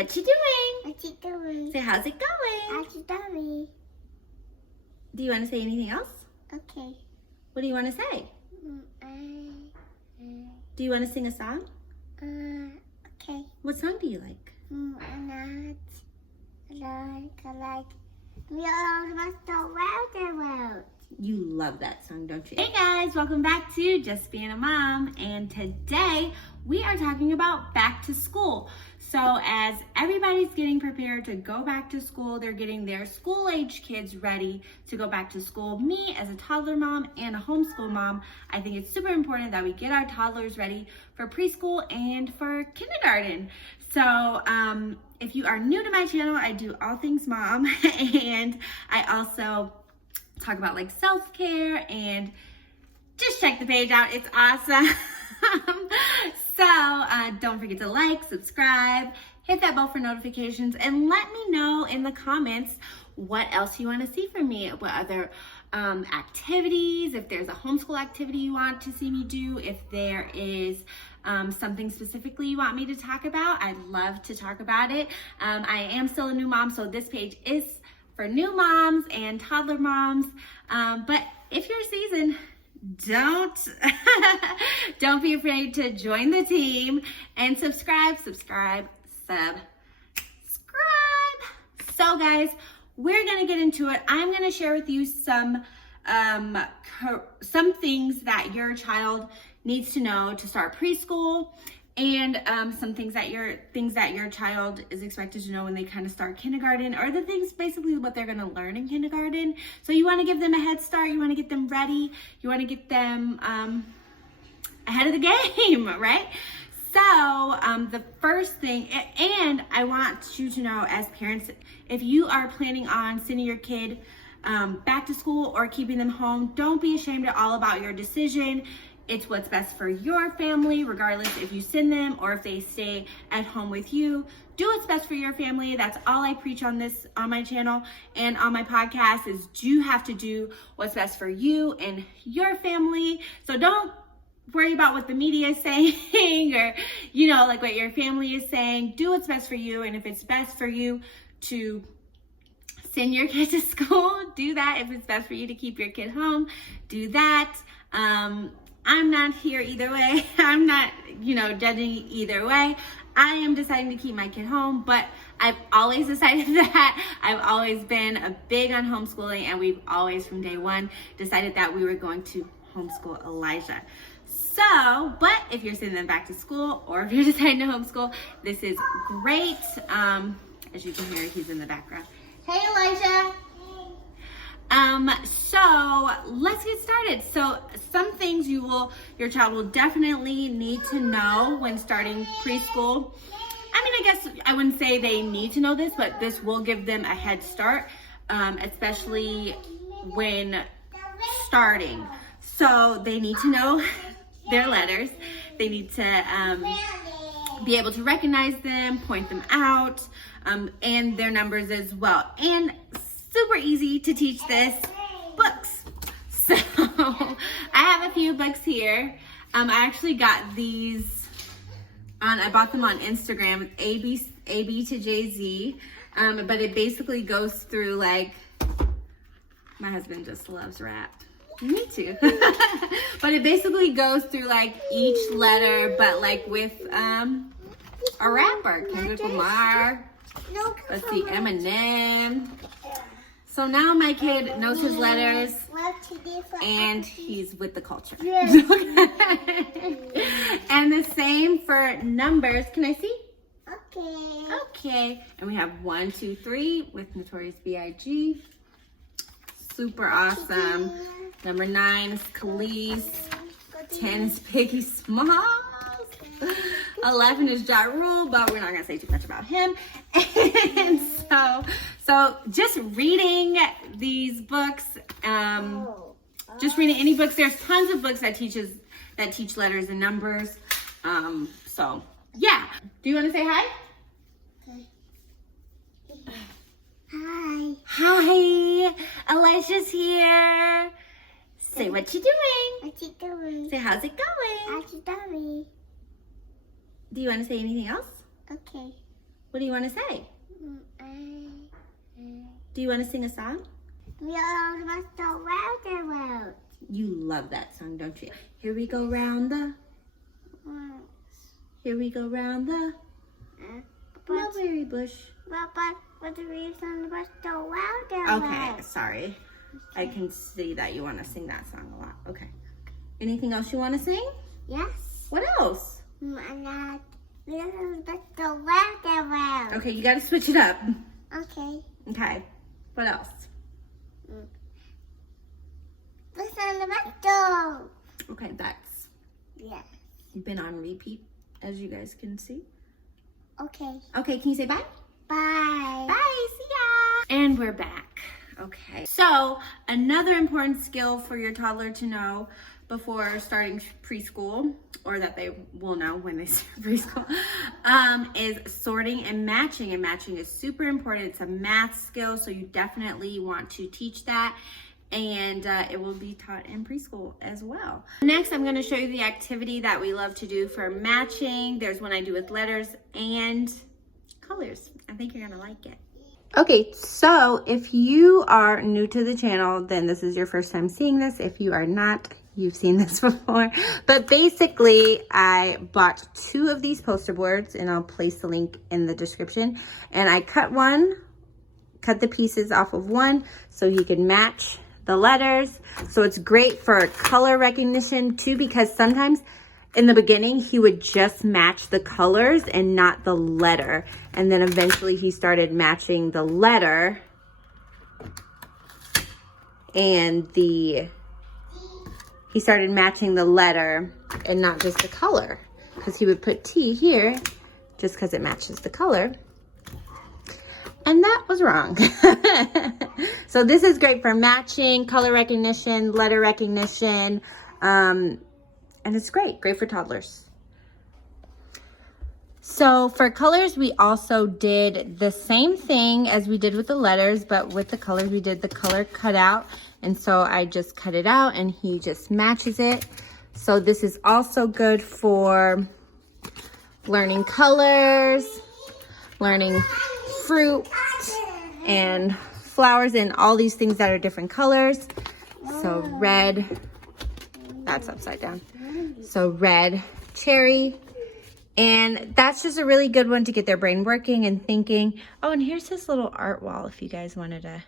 what you doing? What you doing? Say, how's it going? How's it going? Do you want to say anything else? Okay. What do you want to say? Do you want to sing a song? Okay. What song do you like? We all must go round the world. You love that song, don't you? Hey guys, welcome back to Just Being a Mom. And today we are talking about back to school. So as everybody's getting prepared to go back to school, they're getting their school-age kids ready to go back to school. Me, as a toddler mom and a homeschool mom, I think it's super important that we get our toddlers ready for preschool and for kindergarten. So if you are new to my channel, I do all things mom, and I also talk about like self-care, and just check the page out. It's awesome. So don't forget to like, subscribe, hit that bell for notifications, and let me know in the comments what else you want to see from me, what other activities, if there's a homeschool activity you want to see me do, if there is something specifically you want me to talk about. I'd love to talk about it. I am still a new mom, so this page is for new moms and toddler moms, but if you're seasoned, don't be afraid to join the team and subscribe. So guys, we're gonna get into it. I'm gonna share with you some things that your child needs to know to start preschool, and some things that your child is expected to know when they kind of start kindergarten, or the things basically what they're going to learn in kindergarten. So you want to give them a head start, you want to get them ready, you want to get them ahead of the game, right? So the first thing, and I want you to know as parents, if you are planning on sending your kid back to school or keeping them home, don't be ashamed at all about your decision. It's what's best for your family, regardless if you send them or if they stay at home with you. Do what's best for your family. That's all I preach on my channel and on my podcast, is you have to do what's best for you and your family. So don't worry about what the media is saying or, like what your family is saying. Do what's best for you. And if it's best for you to send your kid to school, do that. If it's best for you to keep your kid home, do that. I'm not here either way. I'm not, judging either way. I am deciding to keep my kid home, but I've always decided that. I've always been big on homeschooling, and we've always from day one decided that we were going to homeschool Elijah. So, but if you're sending them back to school or if you're deciding to homeschool, this is great. As you can hear, he's in the background. Hey, Elijah. So let's get started. So some things your child will definitely need to know when starting preschool. I guess I wouldn't say they need to know this, but this will give them a head start, especially when starting. So they need to know their letters. They need to be able to recognize them, point them out, and their numbers as well. And super easy to teach this, books. So I have a few books here. I actually got these I bought them on Instagram, AB to JZ, but it basically goes through, like, my husband just loves rap. Me too. But it basically goes through like each letter, but like with a rapper, Kendrick Lamar. Let's see, Eminem. So now my kid knows his letters, and he's with the culture. And the same for numbers. Can I see? Okay. And we have 1, 2, 3 with Notorious B.I.G. Super awesome. Number 9 is Khalees. 10 is Biggie Smalls. 11 is Ja Rule, but we're not gonna say too much about him. And so just reading these books, just reading any books. There's tons of books that teach letters and numbers. So yeah. Do you want to say hi? Hi. Elijah's here. Say what you doing. Say how's it going. Do you want to say anything else? Okay. What do you want to say? Do you want to sing a song? We all must go round the world. You love that song, don't you? Here we go round the, here we go round the mulberry bush. But the reason must go round the world. Okay, sorry. I can see that you want to sing that song a lot. Okay. Anything else you want to sing? Yes. What else? We must go round the world. Okay, you got to switch it up. Okay. Okay. What else? Listen, must go. Okay, that's Yes. been on repeat, as you guys can see. Okay. Okay, can you say bye? Bye. Bye, see ya. And we're back. Okay. So another important skill for your toddler to know before starting preschool, or that they will know when they start preschool, is sorting and matching. And matching is super important. It's a math skill, so you definitely want to teach that. And it will be taught in preschool as well. Next, I'm gonna show you the activity that we love to do for matching. There's one I do with letters and colors. I think you're gonna like it. Okay, so if you are new to the channel, then this is your first time seeing this. If you are not, you've seen this before. But basically, I bought 2 of these poster boards, and I'll place the link in the description. And I cut the pieces off of one so he could match the letters. So it's great for color recognition too, because sometimes in the beginning he would just match the colors and not the letter, and then eventually he started matching the letter and he started matching the letter and not just the color, because he would put T here just because it matches the color. And that was wrong. So this is great for matching, color recognition, letter recognition, and it's great for toddlers. So for colors, we also did the same thing as we did with the letters, but with the colors, we did the color cutout. And so I just cut it out and he just matches it. So this is also good for learning colors, learning fruit and flowers and all these things that are different colors. So red, that's upside down. So red, cherry, and that's just a really good one to get their brain working and thinking. Oh, and here's his little art wall if you guys wanted to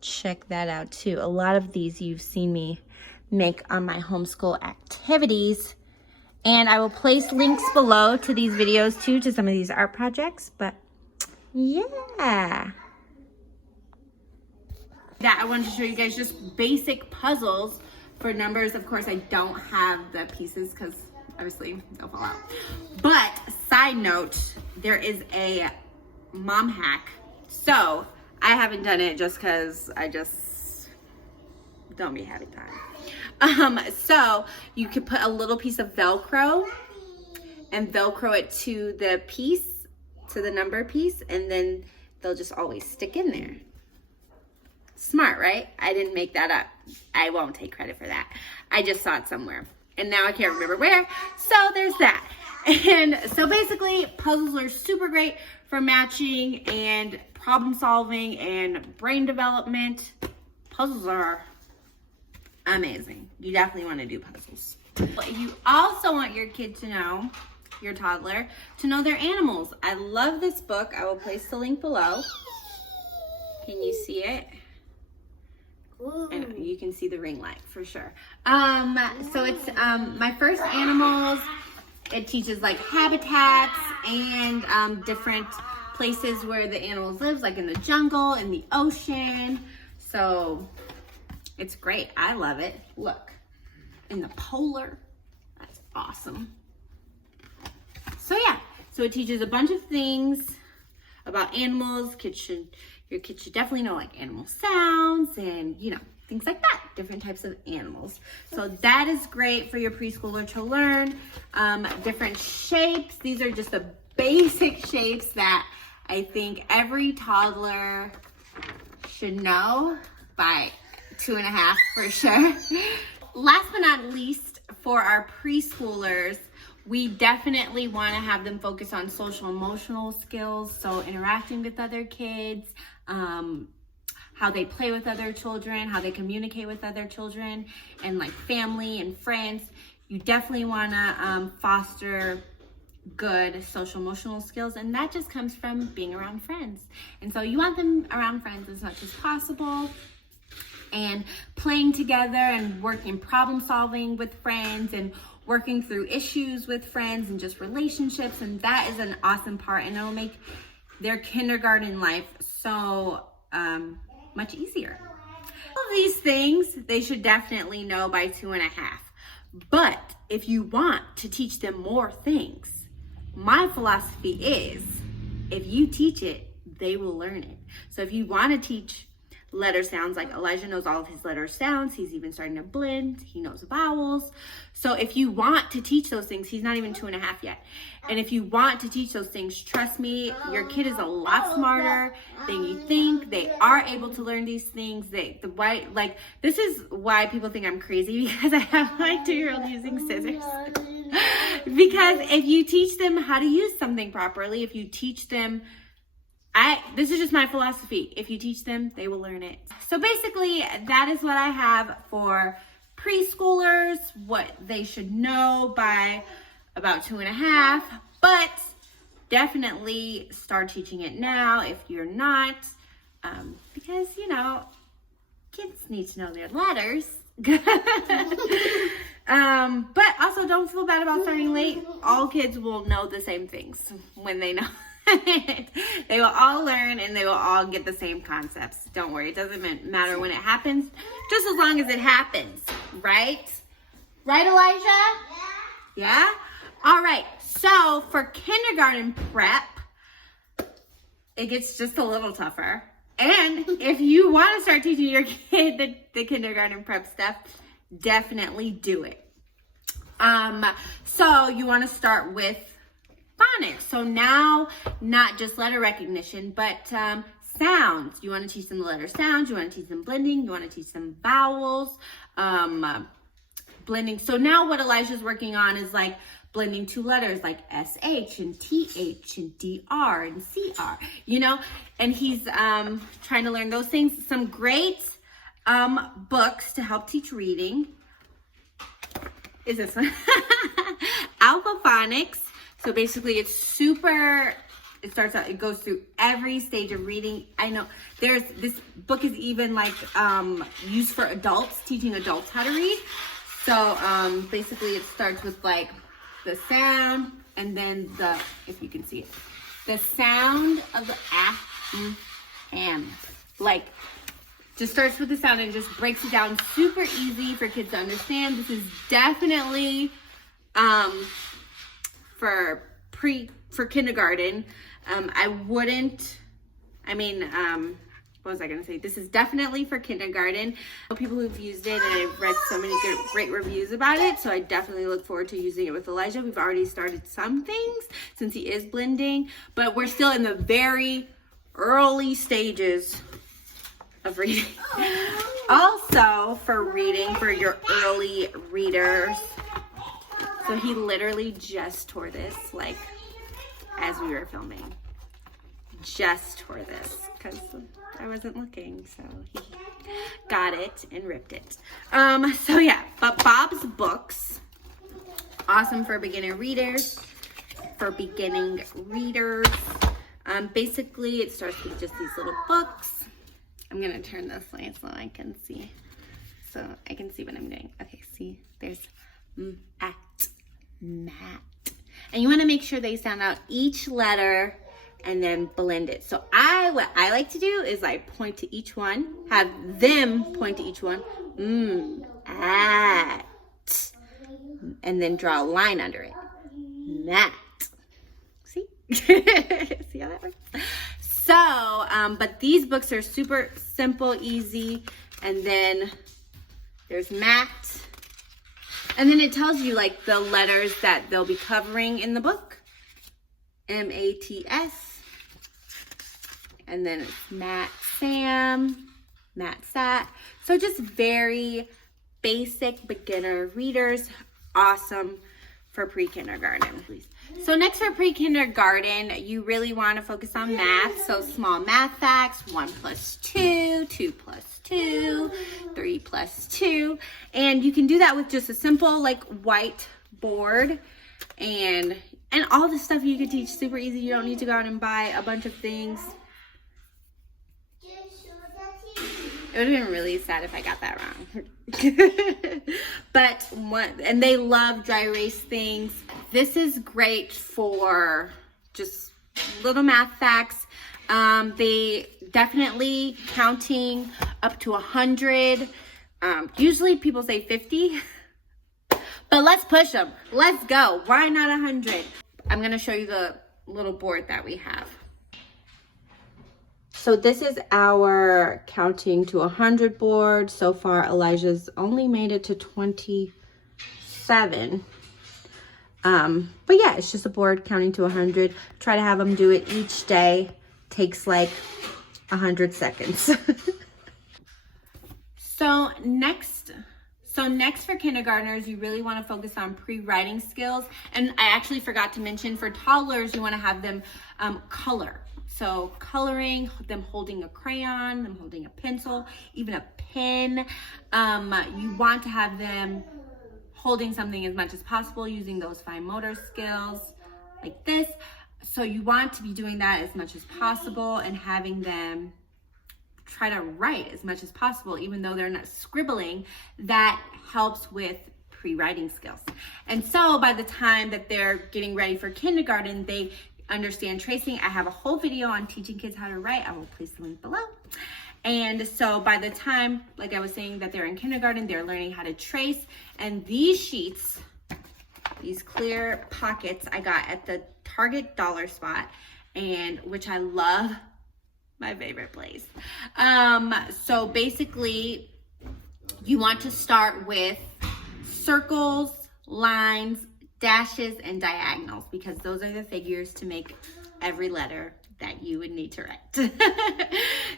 check that out too. A lot of these you've seen me make on my homeschool activities, and I will place links below to these videos too, to some of these art projects. But yeah, that I wanted to show you guys just basic puzzles for numbers. Of course, I don't have the pieces because obviously they'll fall out. But side note, there is a mom hack. So I haven't done it just because I just don't be having time. So you could put a little piece of Velcro and Velcro it to the piece, to the number piece, and then they'll just always stick in there. Smart, right? I didn't make that up. I won't take credit for that. I just saw it somewhere, and now I can't remember where. So there's that. And so basically, puzzles are super great for matching and problem solving and brain development. Puzzles are amazing. You definitely want to do puzzles. You also want your kid to know, your toddler, to know their animals. I love this book. I will place the link below. Can you see it? And you can see the ring light for sure. So it's My First Animals. It teaches like habitats and different places where the animals live, like in the jungle, in the ocean. So it's great. I love it. Look, in the polar. That's awesome. So yeah, so it teaches a bunch of things about animals. Your kids should definitely know like animal sounds and, you know, things like that, different types of animals. So that is great for your preschooler to learn. Different shapes. These are just the basic shapes that I think every toddler should know by 2.5 for sure. Last but not least, for our preschoolers, We definitely want to have them focus on social emotional skills, so interacting with other kids, how they play with other children, how they communicate with other children, and like family and friends. You definitely want to foster good social emotional skills, and that just comes from being around friends. And so you want them around friends as much as possible, and playing together and working problem solving with friends and working through issues with friends and just relationships. And that is an awesome part, and it'll make their kindergarten life so much easier. All of these things they should definitely know by 2.5. But if you want to teach them more things, my philosophy is if you teach it, they will learn it. So if you want to teach letter sounds, like Elijah knows all of his letter sounds, he's even starting to blend, he knows vowels. So if you want to teach those things, he's not even 2.5 yet. And if you want to teach those things, trust me, your kid is a lot smarter than you think. They are able to learn these things. This is why people think I'm crazy, because I have my 2-year-old using scissors. Because if you teach them how to use something properly, if you teach them, this is just my philosophy. If you teach them, they will learn it. So basically, that is what I have for preschoolers, what they should know by about 2.5. But definitely start teaching it now if you're not, because, kids need to know their letters. But also don't feel bad about starting late. All kids will know the same things when they know. They will all learn and they will all get the same concepts. Don't worry, it doesn't matter when it happens, just as long as it happens, right? Right, Elijah? Yeah? All right, so for kindergarten prep, it gets just a little tougher. And if you want to start teaching your kid the kindergarten prep stuff, definitely do it. So you want to start with phonics. So now, not just letter recognition, but sounds. You want to teach them the letter sounds. You want to teach them blending. You want to teach them vowels, blending. So now what Elijah's working on is like blending 2 letters, like SH and TH and DR and CR, and he's trying to learn those things. Some great books to help teach reading is this one, Alpha Phonics. So basically it goes through every stage of reading. I know this book is even like used for adults, teaching adults how to read. So basically it starts with like the sound, and then if you can see it, the sound of the and like just starts with the sound and just breaks it down super easy for kids to understand. This is definitely for kindergarten. What was I going to say? This is definitely for kindergarten. People who've used it, and I've read so many great reviews about it, so I definitely look forward to using it with Elijah. We've already started some things since he is blending, but we're still in the very early stages of reading. Also, for reading for your early readers. So he literally just tore this, like, as we were filming. Just tore this, because I wasn't looking, so he got it and ripped it. So yeah, but Bob's books, awesome for beginner readers, for beginning readers. Basically, it starts with just these little books. I'm gonna turn this way so I can see. So I can see what I'm doing. Okay, see, there's mat. And you want to make sure they sound out each letter and then blend it. So what I like to do is I point to each one, have them point to each one, at, and then draw a line under it. Mat. See? See how that works? So, but these books are super simple, easy, and then there's mat. And then it tells you like the letters that they'll be covering in the book. M-A-T-S. And then it's Matt Sam, Matt Sat. So just very basic beginner readers. Awesome for pre-kindergarten. So next for pre-kindergarten, you really want to focus on math. So small math facts, 1 + 2, 2 + 2, 3 + 2. And you can do that with just a simple like white board, and all the stuff you can teach super easy. You don't need to go out and buy a bunch of things. It would have been really sad if I got that wrong. And they love dry erase things. This is great for just little math facts. They definitely counting up to 100. Usually people say 50, but let's push them. Let's go. Why not 100? I'm going to show you the little board that we have. So this is our counting to 100 board. So far, Elijah's only made it to 27. But yeah, it's just a board counting to 100. Try to have them do it each day. Takes like 100 seconds. So next for kindergartners, you really want to focus on pre-writing skills. And I actually forgot to mention, for toddlers, you want to have them color. So coloring, them holding a crayon, them holding a pencil, even a pen. You want to have them holding something as much as possible, using those fine motor skills like this. So you want to be doing that as much as possible and having them try to write as much as possible, even though they're not scribbling. That helps with pre-writing skills. And so by the time that they're getting ready for kindergarten, they understand tracing. I have a whole video on teaching kids how to write. I will place the link below. And so by the time, like I was saying, that they're in kindergarten, they're learning how to trace. And these sheets, these clear pockets, I got at the Target dollar spot, and which I love, my favorite place. So basically, you want to start with circles, lines, dashes, and diagonals, because those are the figures to make every letter that you would need to write.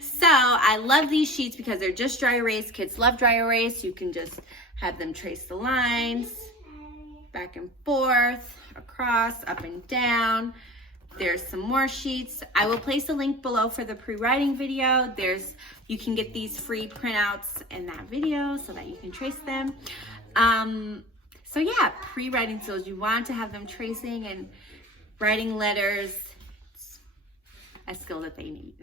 So I love these sheets because they're just dry erase. Kids love dry erase. You can just have them trace the lines back and forth, across, up and down. There's some more sheets. I will place a link below for the pre-writing video. You can get these free printouts in that video so that you can trace them. So yeah, pre-writing skills, you want to have them tracing and writing letters. It's a skill that they need.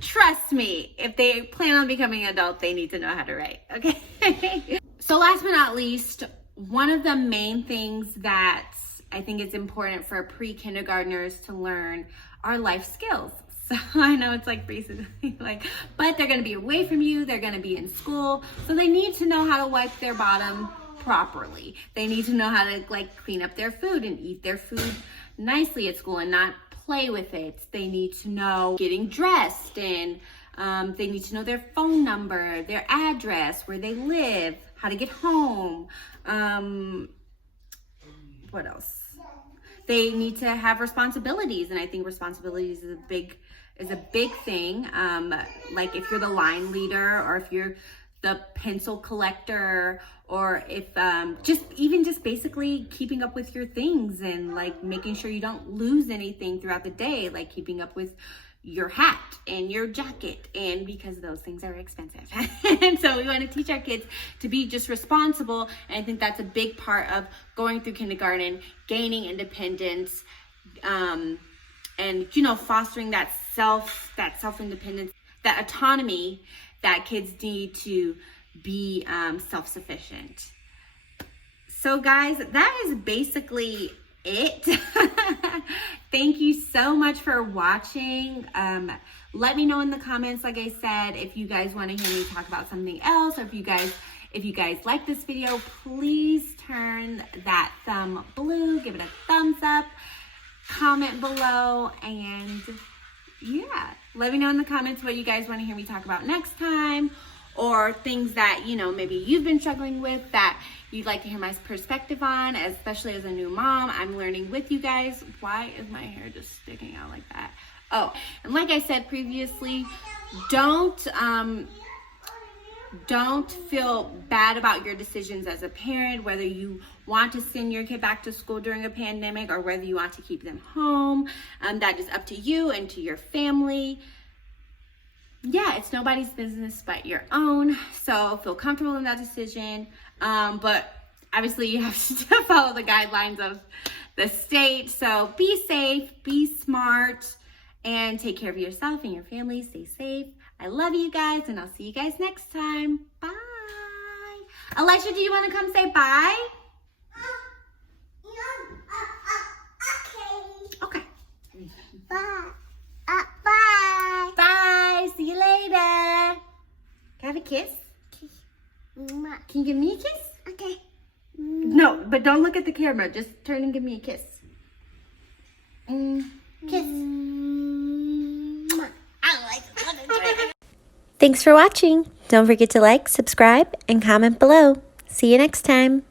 Trust me, if they plan on becoming an adult, they need to know how to write, okay? So last but not least, one of the main things that I think it's important for pre-kindergartners to learn are life skills. So I know it's like basically like, but they're gonna be away from you, they're gonna be in school, so they need to know how to wipe their bottom properly. They need to know how to like clean up their food and eat their food nicely at school and not play with it. They need to know getting dressed, and they need to know their phone number, their address, where they live, how to get home. What else? They need to have responsibilities, and I think responsibilities is a big thing. Like if you're the line leader, or if you're the pencil collector, or if just basically keeping up with your things and like making sure you don't lose anything throughout the day, like keeping up with your hat and your jacket, and because those things are expensive. And so we want to teach our kids to be just responsible, and I think that's a big part of going through kindergarten, gaining independence, and fostering that self-independence, that autonomy that kids need to be self-sufficient. So guys, that is basically it. Thank you so much for watching. Let me know in the comments, like I said, if you guys want to hear me talk about something else, or if you guys like this video, please turn that thumb blue, give it a thumbs up, comment below, and yeah, let me know in the comments what you guys want to hear me talk about next time, or things that, maybe you've been struggling with that you'd like to hear my perspective on, especially as a new mom. I'm learning with you guys. Why is my hair just sticking out like that? Oh, and like I said previously, don't Don't feel bad about your decisions as a parent, whether you want to send your kid back to school during a pandemic or whether you want to keep them home. That is up to you and to your family. Yeah, it's nobody's business but your own. So feel comfortable in that decision. But obviously you have to follow the guidelines of the state. So be safe, be smart, and take care of yourself and your family. Stay safe. I love you guys, and I'll see you guys next time. Bye. Elisha, do you want to come say bye? Okay. Bye. Bye. Bye. See you later. Can I have a kiss? Mwah. Can you give me a kiss? Okay. No, but don't look at the camera. Just turn and give me a kiss. Kiss. Thanks for watching. Don't forget to like, subscribe, and comment below. See you next time.